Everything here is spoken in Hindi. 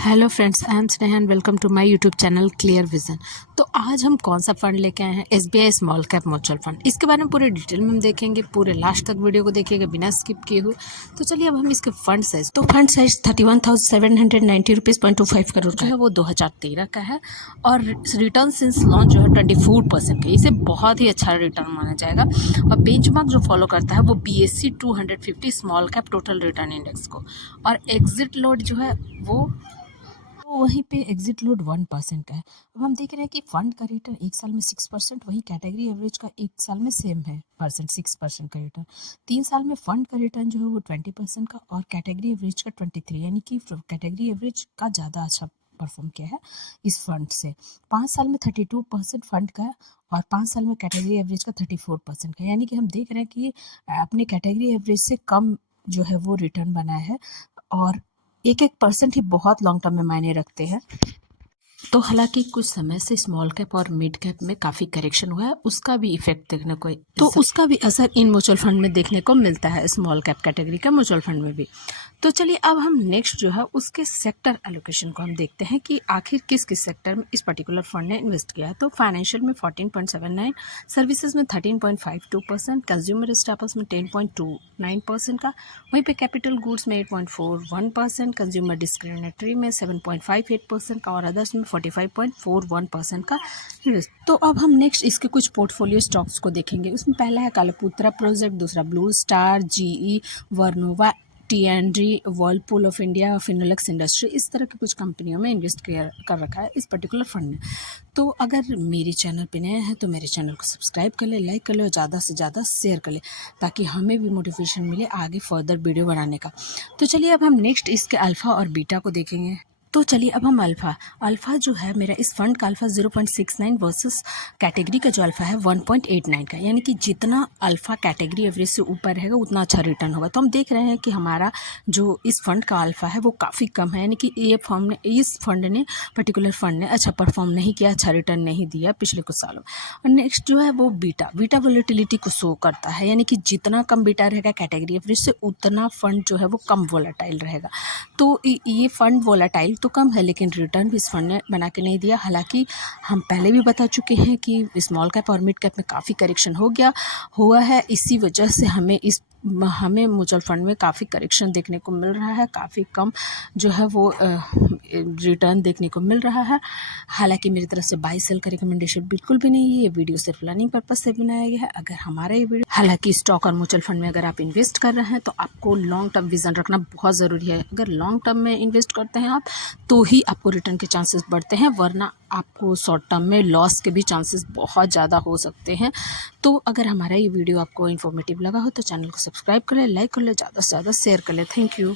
Hello friends, I am Sneha and welcome to my YouTube channel clear vision. तो आज हम कौन सा फंड लेके आए हैं? SBI small cap mutual fund. इसके बारे में पूरे डिटेल में हम देखेंगे, पूरे लास्ट तक वीडियो को देखिएगा बिना स्किप किए हुए। तो चलिए अब हम इसके फंड साइज, तो फंड साइज 31,790 रुपीज़ 0.25 करोड़ का है, वो 2013 का है। और रिटर्न सिंस लॉन्च जो है 24% का, इसे बहुत ही अच्छा रिटर्न माना जाएगा। और बेंचमार्क जो फॉलो करता है वो BSE 250 small cap total return index को। और एग्जिट लोड जो है वो वहीं पे एग्जिट लोड 1% का है। अब हम देख रहे हैं कि फंड का रिटर्न एक साल में 6%, वही कैटेगरी एवरेज का एक साल में सेम है 6% का रिटर्न। 3 साल में फंड का रिटर्न जो है वो 20% का और कैटेगरी एवरेज का 23, यानी कि कैटेगरी एवरेज का ज़्यादा अच्छा परफॉर्म किया है इस फंड से। 5 साल में 32% फंड का और 5 साल में कैटेगरी एवरेज का 34% का, यानी कि हम देख रहे हैं कि अपने कैटेगरी एवरेज से कम जो है वो रिटर्न बनाया है। और 1% ही बहुत लॉन्ग टर्म में मायने रखते हैं। तो हालांकि कुछ समय से स्मॉल कैप और मिड कैप में काफ़ी करेक्शन हुआ है, उसका भी इफेक्ट देखने को, तो उसका भी असर इन म्यूचुअल फंड में देखने को मिलता है, स्मॉल कैप कैटेगरी का म्यूचुअल फंड में भी। तो चलिए अब हम नेक्स्ट जो है उसके सेक्टर एलोकेशन को हम देखते हैं कि आखिर किस किस सेक्टर में इस पर्टिकुलर फंड ने इन्वेस्ट किया है। तो फाइनेंशियल में 14.79, सर्विसेज में 13.52%, कंज्यूमर स्टेपल्स में 10.29% का, वहीं पे कैपिटल गुड्स में 8.41%, कंज्यूमर डिस्क्रिमिनेटरी में 7.58% का और अदर्स में 45.41% का। तो अब हम नेक्स्ट इसके कुछ पोर्टफोलियो स्टॉक्स को देखेंगे। उसमें पहला है कालापुत्रा प्रोजेक्ट, दूसरा blue star, GE, Vernova, T&D, Whirlpool of India, Finolex industry, इस तरह की कुछ कंपनियों में इन्वेस्ट कर रखा है इस पर्टिकुलर फंड ने। तो अगर मेरे चैनल पे नए हैं तो मेरे चैनल को सब्सक्राइब कर ले, लाइक कर ले और ज़्यादा से ज़्यादा शेयर कर ले, ताकि हमें भी मोटिवेशन मिले आगे फर्दर वीडियो बनाने का। तो चलिए अब हम नेक्स्ट इसके अल्फ़ा और बीटा को देखेंगे। तो चलिए अब हम अल्फ़ा जो है मेरा इस फंड का अल्फ़ा 0.69 वर्सेस कैटेगरी का जो अल्फ़ा है 1.89 का, यानी कि जितना अल्फ़ा कैटेगरी एवरेज से ऊपर रहेगा उतना अच्छा रिटर्न होगा। तो हम देख रहे हैं कि हमारा जो इस फंड का अल्फ़ा है वो काफ़ी कम है, यानी कि इस फंड ने पर्टिकुलर फंड ने अच्छा परफॉर्म नहीं किया, अच्छा रिटर्न नहीं दिया पिछले कुछ सालों। और नेक्स्ट जो है वो बीटा वोलेटिलिटी को शो करता है, यानी कि जितना कम बीटा रहेगा कैटेगरी एवरेज से उतना फंड जो है वो कम वोलेटाइल रहेगा। तो ये फंड वोलेटाइल तो कम है, लेकिन रिटर्न भी इस फंड ने बना के नहीं दिया। हालांकि हम पहले भी बता चुके हैं कि स्मॉल कैप और मिड कैप में काफ़ी करेक्शन हुआ है, इसी वजह से हमें म्यूचुअल फंड में काफ़ी करेक्शन देखने को मिल रहा है, काफ़ी कम जो है वो रिटर्न देखने को मिल रहा है। हालांकि मेरी तरफ से बाय सेल का रिकमेंडेशन बिल्कुल भी नहीं है, ये वीडियो सिर्फ लर्निंग पर्पज से बनाया गया है। अगर हमारा ये वीडियो, हालांकि स्टॉक और म्यूचुअल फंड में अगर आप इन्वेस्ट कर रहे हैं तो आपको लॉन्ग टर्म विजन रखना बहुत ज़रूरी है। अगर लॉन्ग टर्म में इन्वेस्ट करते हैं आप तो ही आपको रिटर्न के चांसेस बढ़ते हैं, वरना आपको शॉर्ट टर्म में लॉस के भी चांसेस बहुत ज़्यादा हो सकते हैं। तो अगर हमारा ये वीडियो आपको इन्फॉर्मेटिव लगा हो तो चैनल को सब्सक्राइब कर ले, लाइक कर ले, ज़्यादा से ज़्यादा शेयर कर ले। Thank you.